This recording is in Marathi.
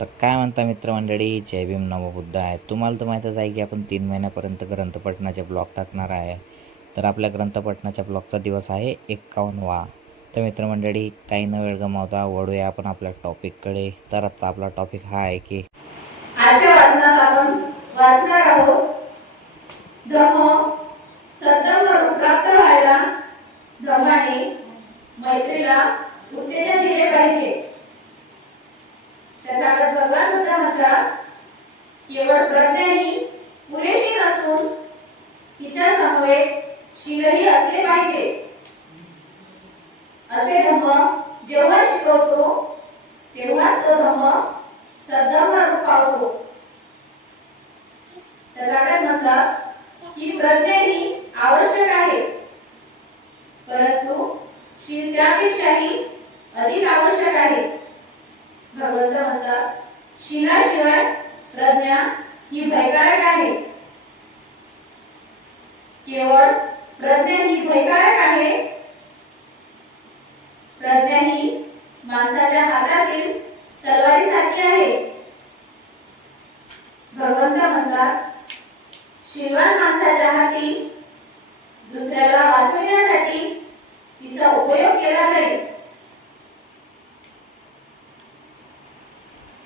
तर काय म्हणता मित्रमंडळी? जय भीम नवबुद्ध आहे. तुम्हाला तर माहीतच आहे की आपण तीन महिन्यापर्यंत ग्रंथपठणाचे ब्लॉग टाकणार आहे. तर आपल्या ग्रंथपठणाच्या ब्लॉगचा दिवस आहे एक्कावन्नवा तर मित्रमंडळी काही न वेळ गमावता वळूया आपण आपल्या टॉपिककडे. तर आजचा आपला टॉपिक हा आहे की आजच्या वाचनात आपण वाचणार आहोत धम्म प्राप्त व्हायला धम्माने मैत्रीला उत्तेजन दिले पाहिजे तथागत भगवान बुद्ध म्हणतात केवळ प्रज्ञा ही पुरेशी नसून तिच्या समवेत शीलही असले पाहिजे. असे धम्म जेव्हा शिकवतो तेव्हाच तो धम्म सद्धावर पावतो. तथागत म्हणतात की प्रज्ञा ही आवश्यक आहे. परंतु शील त्यापेक्षाही अधिक आवश्यक आहे. भगवंत म्हणतात शिलाशिवाय प्रज्ञा ही भयकारक आहे. केवळ प्रज्ञा ही भयकारक आहे. प्रज्ञा ही माणसाच्या हातातील तलवारीसारखी आहे. भगवंत म्हणतात श्रीमान माणसाच्या हाती दुसऱ्याला वाचविण्यासाठी तिचा उपयोग केला जाईल.